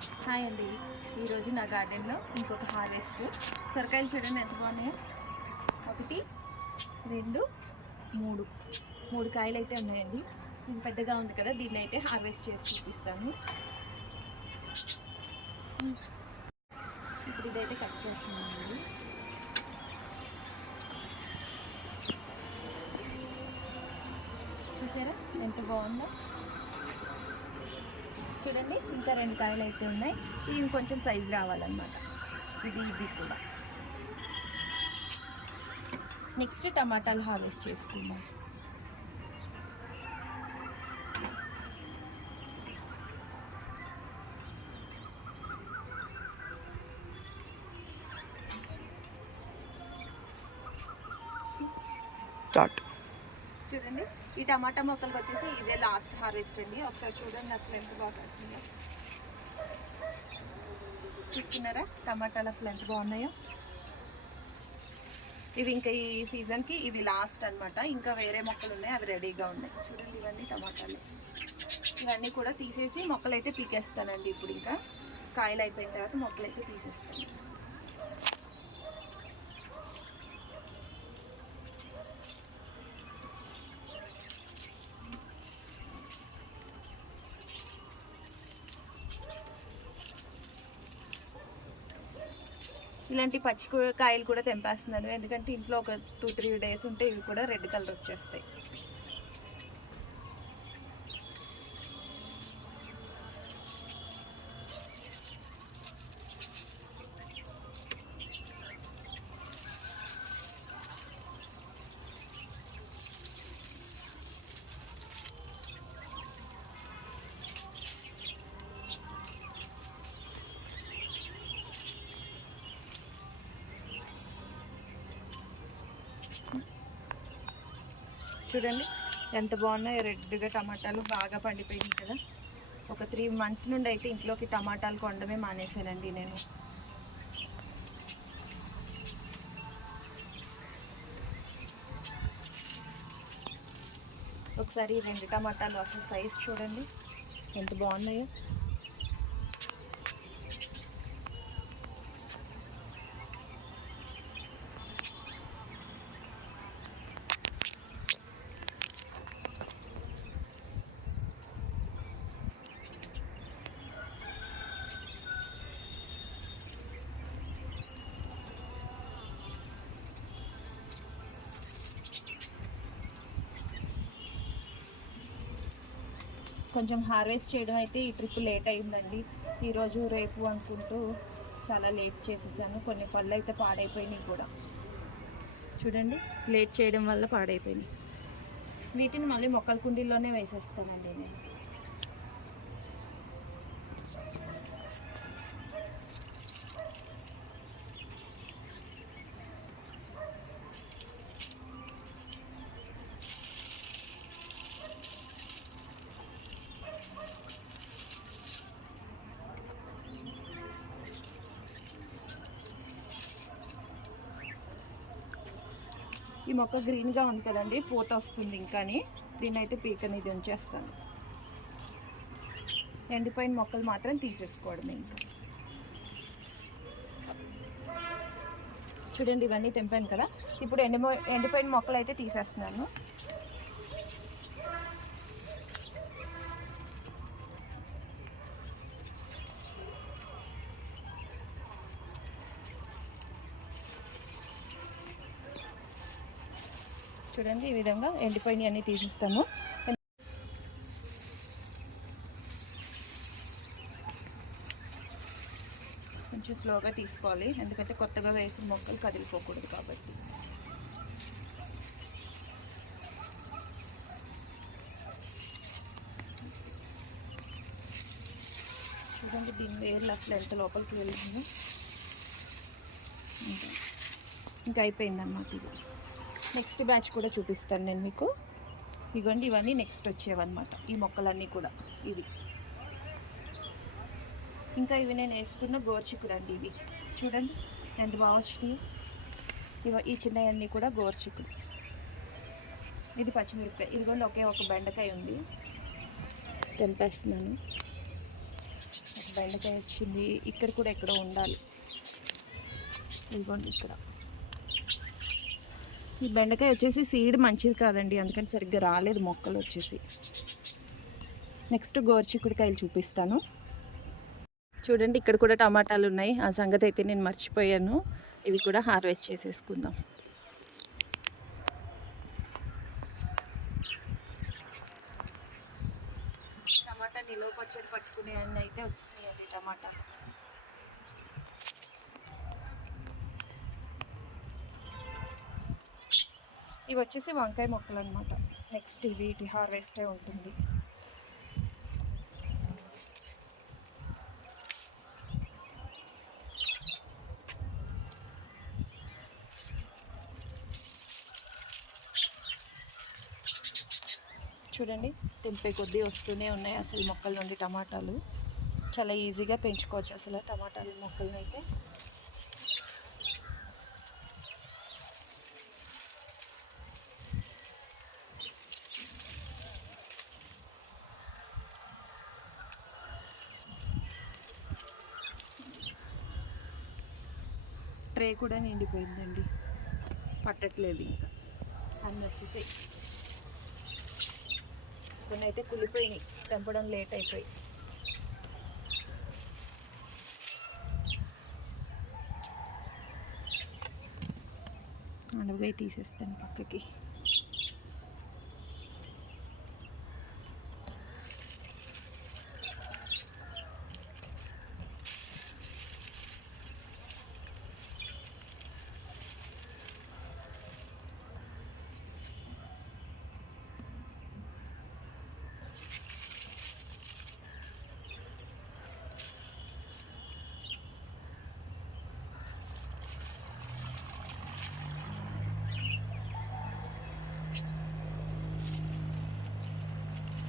Hi అండి. ఈరోజు నా గార్డెన్లో ఇంకొక హార్వెస్ట్. సొరకాయలు చూడండి ఎంత బాగున్నాయో. 1 2 3 కాయలు అయితే ఉన్నాయండి. ఇది పెద్దగా ఉంది కదా, దీన్ని అయితే హార్వెస్ట్ చేసి చూపిస్తాను. ఇప్పుడు ఇదైతే కట్ చేస్తున్నానండి. చూసారా ఎంత బాగుందో. చూడండి ఇంకా 2 కాయలు అయితే ఉన్నాయి. ఇది ఇంకొంచెం సైజు రావాలన్నమాట. ఇది కూడా. నెక్స్ట్ టమాటాలు హార్వెస్ట్ చేసుకుందాం. చూడండి ఈ టమాటా మొక్కలకు వచ్చేసి ఇదే లాస్ట్ హార్వెస్ట్ అండి. ఒకసారి చూడండి అసలు ఎంత బాగా వస్తుందో. చూస్తున్నారా టమాటాలు అసలు ఎంత బాగున్నాయో. ఇవి ఇంకా ఈ సీజన్కి ఇవి లాస్ట్ అనమాట. ఇంకా వేరే మొక్కలు ఉన్నాయి, అవి రెడీగా ఉన్నాయి. చూడండి ఇవన్నీ టమాటాలు. ఇవన్నీ కూడా తీసేసి మొక్కలు అయితే పీకేస్తానండి. ఇప్పుడు ఇంకా కాయలు అయిపోయిన తర్వాత మొక్కలు అయితే తీసేస్తాను. ఇలాంటి పచ్చి కాయలు కూడా తెంపేస్తున్నాను, ఎందుకంటే ఇంట్లో ఒక 2-3 డేస్ ఉంటే ఇవి కూడా రెడ్ కలర్ వచ్చేస్తాయి. చూడండి ఎంత బాగున్నాయో. రెడ్గా టమాటాలు బాగా పండిపోయింది కదా. ఒక 3 months నుండి అయితే ఇంట్లోకి టమాటాలు కొనడమే మానేశానండి నేను. ఒకసారి 2 టమాటాలు అసలు సైజ్ చూడండి ఎంత బాగున్నాయో. కొంచెం హార్వెస్ట్ చేయడం అయితే ఈ ట్రిప్ లేట్ అయిందండి. ఈరోజు రేపు అనుకుంటూ చాలా లేట్ చేసేసాను. కొన్ని పళ్ళు అయితే పాడైపోయినాయి కూడా. చూడండి లేట్ చేయడం వల్ల పాడైపోయినాయి. వీటిని మళ్ళీ మొక్కల కుండీల్లోనే వేసేస్తానండి నేను. ఈ మొక్క గ్రీన్గా ఉంది కదండి, పూత వస్తుంది ఇంకాని. దీన్ని అయితే పీకని ఉంచేస్తాను. ఎండిపోయిన మొక్కలు మాత్రం తీసేసుకోవడమే ఇంకా. చూడండి ఇవన్నీ తెంపాను కదా. ఇప్పుడు ఎండిపోయిన మొక్కలు అయితే తీసేస్తున్నాను. చూడండి ఈ విధంగా ఎండిపోయినవి అన్నీ తీసిస్తాము. కొంచెం స్లోగా తీసుకోవాలి, ఎందుకంటే కొత్తగా వేసిన మొక్కలు కదిలిపోకూడదు కాబట్టి. చూడండి దీని వేర్లు అసలు ఎంత లోపలికి వెళ్ళిందో. ఇంకా అయిపోయిందన్నమాట ఇది. నెక్స్ట్ బ్యాచ్ కూడా చూపిస్తాను నేను మీకు. ఇవ్వండి ఇవన్నీ నెక్స్ట్ వచ్చేవన్నమాట. ఈ మొక్కలన్నీ కూడా ఇవి. ఇంకా ఇవి నేను వేసుకున్న గోర్చిక్కుడు అండి. ఇవి చూడండి ఎంత బాగా వచ్చినాయి. ఈ చిన్నవన్నీ కూడా గోర్చిక్కుడు. ఇది పచ్చిమిరపకాయ. ఇదిగోండి ఒకే ఒక బెండకాయ ఉంది, తెంపేస్తున్నాను. బెండకాయ వచ్చింది. ఇక్కడ కూడా ఎక్కడో ఉండాలి. ఇదిగోండి ఇక్కడ. ఈ బెండకాయ వచ్చేసి సీడ్ మంచిది కాదండి, అందుకని సరిగ్గా రాలేదు మొక్కలు వచ్చేసి. నెక్స్ట్ గోరుచిక్కుడుకాయలు చూపిస్తాను. చూడండి ఇక్కడ కూడా టమాటాలు ఉన్నాయి. ఆ సంగతి అయితే నేను మర్చిపోయాను. ఇవి కూడా హార్వెస్ట్ చేసేసుకుందాం. టమాటా నిలువ పచ్చడి పట్టుకునే అన్నీ అయితే వచ్చేసాయండి టమాటాలు. ఇవి వచ్చేసి వంకాయ మొక్కలు అనమాట. నెక్స్ట్ వీటి హార్వెస్టే ఉంటుంది. చూడండి తెంపే కొద్దీ వస్తూనే ఉన్నాయి అసలు మొక్కల నుండి టమాటాలు. చాలా ఈజీగా పెంచుకోవచ్చు అసలు టమాటాలు మొక్కలను అయితే. ట్రే కూడా నిండిపోయిందండి, పట్టట్లేదు ఇంకా. అన్నీ వచ్చేసాయి. కొన్ని అయితే కుళ్ళిపోయినాయి, తెంపడం లేట్ అయిపోయి. అడుగుగా తీసేస్తాను పక్కకి.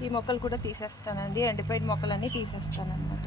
ఈ మొక్కలు కూడా తీసేస్తానండి, ఎండిపోయిన మొక్కలన్నీ తీసేస్తాను అన్నమాట.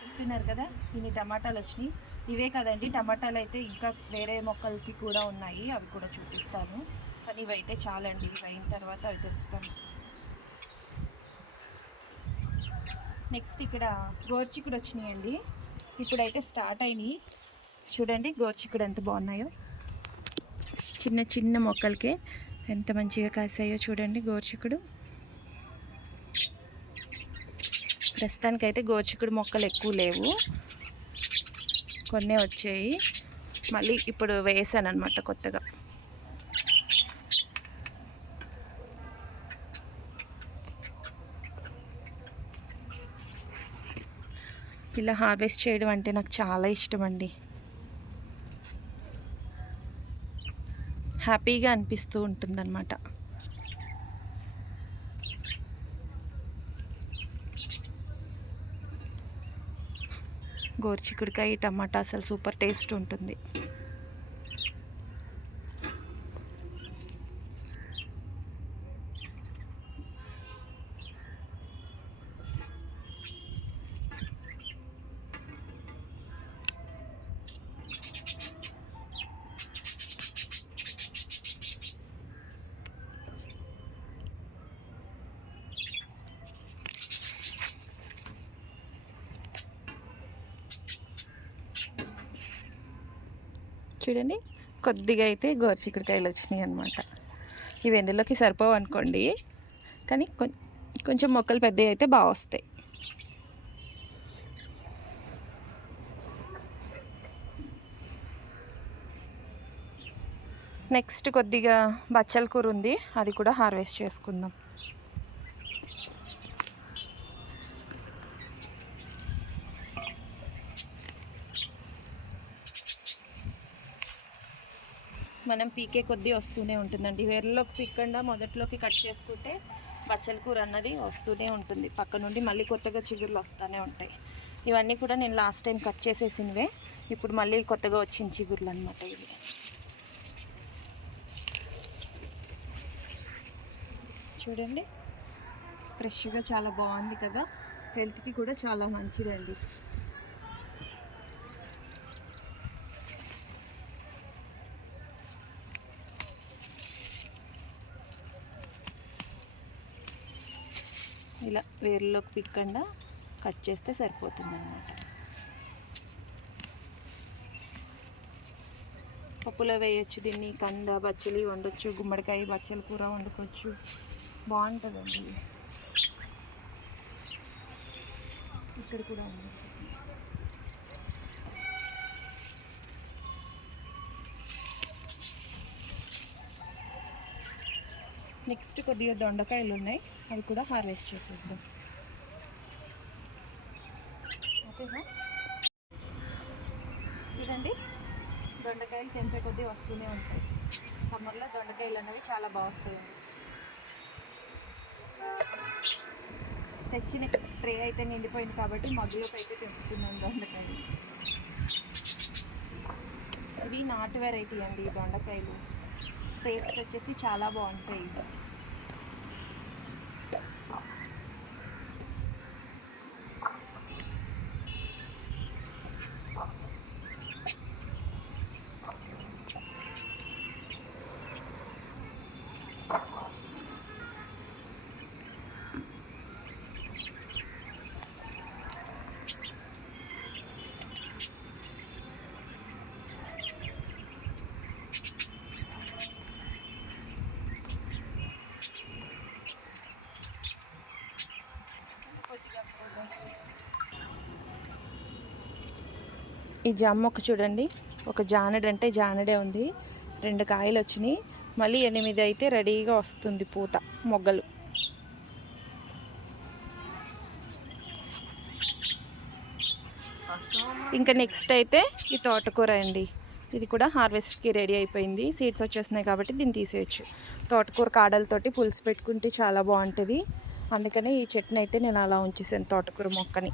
చూస్తున్నారు కదా ఇన్ని టమాటాలు వచ్చినాయి. ఇవే కదండి టమాటాలు అయితే ఇంకా వేరే మొక్కలకి కూడా ఉన్నాయి, అవి కూడా చూపిస్తాను. కానీ ఇవైతే చాలండి, ఇవి అయిన తర్వాత అవి తెలుపుతాను. నెక్స్ట్ ఇక్కడ గోరుచిక్కుడు వచ్చినాయండి, ఇప్పుడైతే స్టార్ట్ అయినాయి. చూడండి గోరుచిక్కుడు ఎంత బాగున్నాయో, చిన్న చిన్న మొక్కలకే ఎంత మంచిగా కాసాయో చూడండి గోరుచిక్కుడు. ప్రస్తుతానికైతే గోరుచిక్కుడు మొక్కలు ఎక్కువ లేవు, కొన్నే వచ్చాయి. మళ్ళీ ఇప్పుడు వేసాను అనమాట కొత్తగా. ఇలా హార్వెస్ట్ చేయడం అంటే నాకు చాలా ఇష్టం అండి, హ్యాపీగా అనిపిస్తూ ఉంటుందన్నమాట. గోరుచిక్కుడుకాయ టమాటా అసలు సూపర్ టేస్ట్ ఉంటుంది. చూడండి కొద్దిగా అయితే గోరుచిక్కుడుకాయలు వచ్చినాయి అనమాట. ఇవి ఎందులోకి సరిపోవు అనుకోండి, కానీ కొంచెం మొక్కలు పెద్దవి అయితే బాగా వస్తాయి. నెక్స్ట్ కొద్దిగా బచ్చల కూర ఉంది, అది కూడా హార్వెస్ట్ చేసుకుందాం. మనం పీకే కొద్దీ వస్తూనే ఉంటుందండి. వేర్లోకి పీక్కుండా మొదట్లోకి కట్ చేసుకుంటే బచ్చల కూర అన్నది వస్తూనే ఉంటుంది. పక్క నుండి మళ్ళీ కొత్తగా చిగుర్లు వస్తూనే ఉంటాయి. ఇవన్నీ కూడా నేను లాస్ట్ టైం కట్ చేసేసినవే, ఇప్పుడు మళ్ళీ కొత్తగా వచ్చిన చిగుర్లు అనమాట ఇవి. చూడండి, ఫ్రెష్గా చాలా బాగుంది కదా, హెల్త్కి కూడా చాలా మంచిదండి. ఇలా వేర్లోకి పిక్కకుండా కట్ చేస్తే సరిపోతుంది అన్నమాట. పప్పులో వేయచ్చు దీన్ని, కంద బచ్చలి వండొచ్చు, గుమ్మడికాయ బచ్చల కూర వండుకోవచ్చు, బాగుంటుందండి. ఇక్కడ కూడా ఉంది. నెక్స్ట్ కొద్దిగా దొండకాయలు ఉన్నాయి, అవి కూడా హార్వెస్ట్ చేసేద్దాం. ఓకేనా, చూడండి దొండకాయలు తెంపే కొద్దీ వస్తూనే ఉంటాయి. సమ్మర్లో దొండకాయలు అనేవి చాలా బాగా వస్తాయండి. తెచ్చిన ట్రే అయితే నిండిపోయింది కాబట్టి మగ్గులోకి అయితే తెంపుతున్నాను దొండకాయలు. ఇవి నాటు వెరైటీ అండి దొండకాయలు, టేస్ట్ వచ్చేసి చాలా బాగుంటాయి. ఈ జామ మొక్క చూడండి, ఒక జానెడ్ అంటే జానెడే ఉంది, 2 కాయలు వచ్చినాయి, మళ్ళీ 8 అయితే రెడీగా వస్తుంది పూత మొగ్గలు. ఇంకా నెక్స్ట్ అయితే ఈ తోటకూర అండి, ఇది కూడా హార్వెస్ట్కి రెడీ అయిపోయింది. సీడ్స్ వచ్చేస్తున్నాయి కాబట్టి దీన్ని తీసేయచ్చు. తోటకూర కాడలతోటి పులుసు పెట్టుకుంటే చాలా బాగుంటుంది, అందుకని ఈ చెట్టుని అయితే నేను అలా ఉంచేసాను తోటకూర మొక్కని.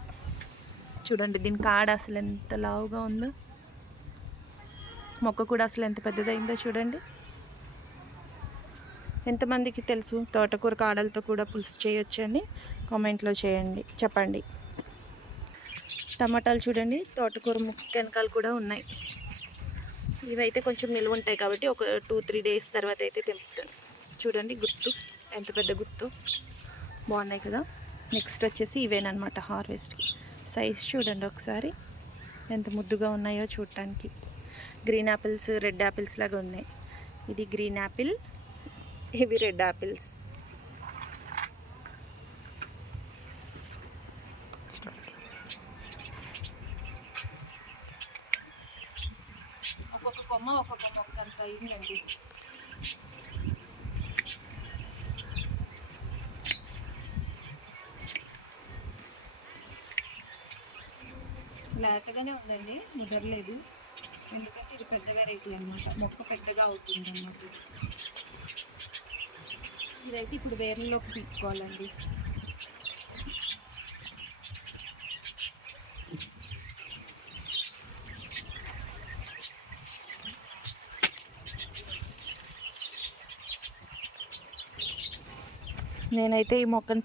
చూడండి దీని కాడ అసలు ఎంత లావుగా ఉందో, మొక్క కూడా అసలు ఎంత పెద్దదైందో చూడండి. ఎంతమందికి తెలుసు తోటకూర కాడలతో కూడా పులుసు చేయొచ్చు అని కామెంట్లో చెప్పండి. టమాటాలు చూడండి, తోటకూర ముక్క వెనకాలు కూడా ఉన్నాయి. ఇవైతే కొంచెం నిల్వ ఉంటాయి కాబట్టి ఒక 2-3 డేస్ తర్వాత అయితే తెంపుతాను. చూడండి గుత్తు ఎంత పెద్ద గుత్తు, బాగున్నాయి కదా. నెక్స్ట్ వచ్చేసి ఇవేనమాట హార్వెస్ట్కి. సైజ్ చూడండి ఒకసారి ఎంత ముద్దుగా ఉన్నాయో చూడటానికి. గ్రీన్ యాపిల్స్, రెడ్ యాపిల్స్ లాగా ఉన్నాయి. ఇది గ్రీన్ యాపిల్, ఇవి రెడ్ యాపిల్స్. ఒక్కొక్క కొమ్మ ఒక్కొక్క మొక్క అంత అయిందండి. లేతగానే ఉందండి, ముదరలేదు, ఎందుకంటే ఇది పెద్ద వెరైటీ అనమాట, మొక్క పెద్దగా అవుతుంది అన్నమాట. ఇదైతే ఇప్పుడు వేర్లలోకి తీసుకోవాలండి. నేనైతే ఈ మొక్కను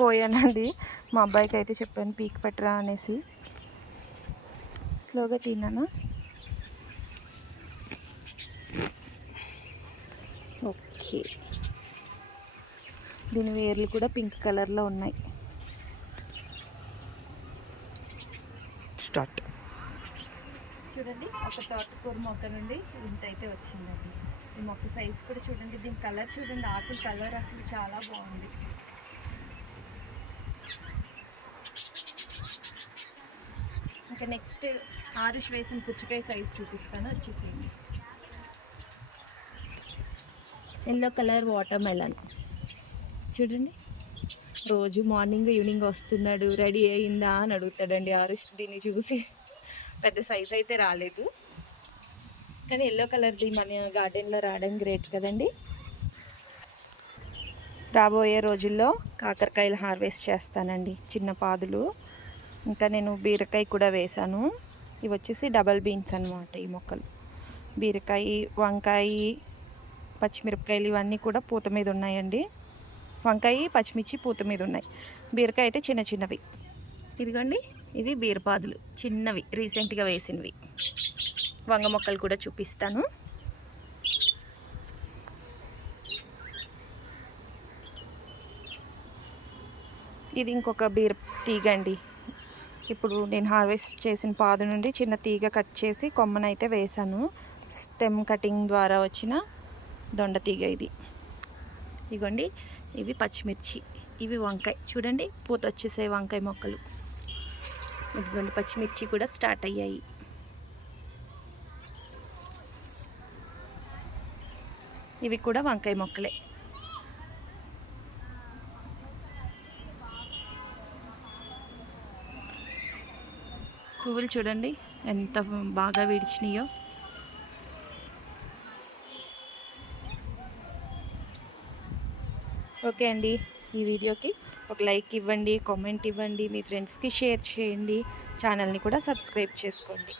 పోయానండి, మా అబ్బాయికి అయితే చెప్పాను పీక్ పెట్టరా అనేసి. స్లోగా తిన్నాను. ఓకే, దీని వేర్లు కూడా పింక్ కలర్లో ఉన్నాయి. స్టార్ట్. చూడండి, ఒక తోటకూర మొక్క నుండి ఇంత అయితే వచ్చిందండి. ఈ మొక్క సైజ్ కూడా చూడండి, దీని కలర్ చూడండి, ఆకుల కలర్ అసలు చాలా బాగుంది. ఇంకా నెక్స్ట్ ఆరుష్ వేసిన పుచ్చకాయ సైజ్ చూపిస్తాను, వచ్చేసేయండి. ఎల్లో కలర్ వాటర్ మెలన్ చూడండి, రోజు మార్నింగ్ ఈవినింగ్ వస్తున్నాడు, రెడీ అయిందా అని అడుగుతాడండి ఆరుష్. దీన్ని చూసి పెద్ద సైజ్ అయితే రాలేదు కానీ ఎల్లో కలర్ది మన గార్డెన్లో రావడం గ్రేట్ కదండి. రాబోయే రోజుల్లో కాకరకాయలు హార్వెస్ట్ చేస్తానండి, చిన్న పాదులు. ఇంకా నేను బీరకాయ కూడా వేశాను. ఇవి వచ్చేసి డబల్ బీన్స్ అనమాట ఈ మొక్కలు. బీరకాయ, వంకాయ, పచ్చిమిరపకాయలు ఇవన్నీ కూడా పూత మీద ఉన్నాయండి. వంకాయ, పచ్చిమిర్చి పూత మీద ఉన్నాయి. బీరకాయ అయితే చిన్న చిన్నవి. ఇదిగోండి, ఇవి బీరపాదులు చిన్నవి, రీసెంట్గా వేసినవి. వంగ మొక్కలు కూడా చూపిస్తాను. ఇది ఇంకొక బీర తీగ అండి. ఇప్పుడు నేను హార్వెస్ట్ చేసిన పాదు నుండి చిన్న తీగ కట్ చేసి కొమ్మనైతే వేశాను. స్టెమ్ కటింగ్ ద్వారా వచ్చిన దొండ తీగ ఇది. ఇదిగోండి, ఇవి పచ్చిమిర్చి, ఇవి వంకాయ. చూడండి, పూత వచ్చేసాయి వంకాయ మొక్కలు. ఇదిగోండి, పచ్చిమిర్చి కూడా స్టార్ట్ అయ్యాయి. ఇవి కూడా వంకాయ మొక్కలే. పువ్వులు చూడండి ఎంత బాగా విడిచినాయో. ఓకే అండి, ఈ వీడియోకి ఒక లైక్ ఇవ్వండి, కామెంట్ ఇవ్వండి, మీ ఫ్రెండ్స్కి షేర్ చేయండి, ఛానల్ని కూడా సబ్స్క్రైబ్ చేసుకోండి.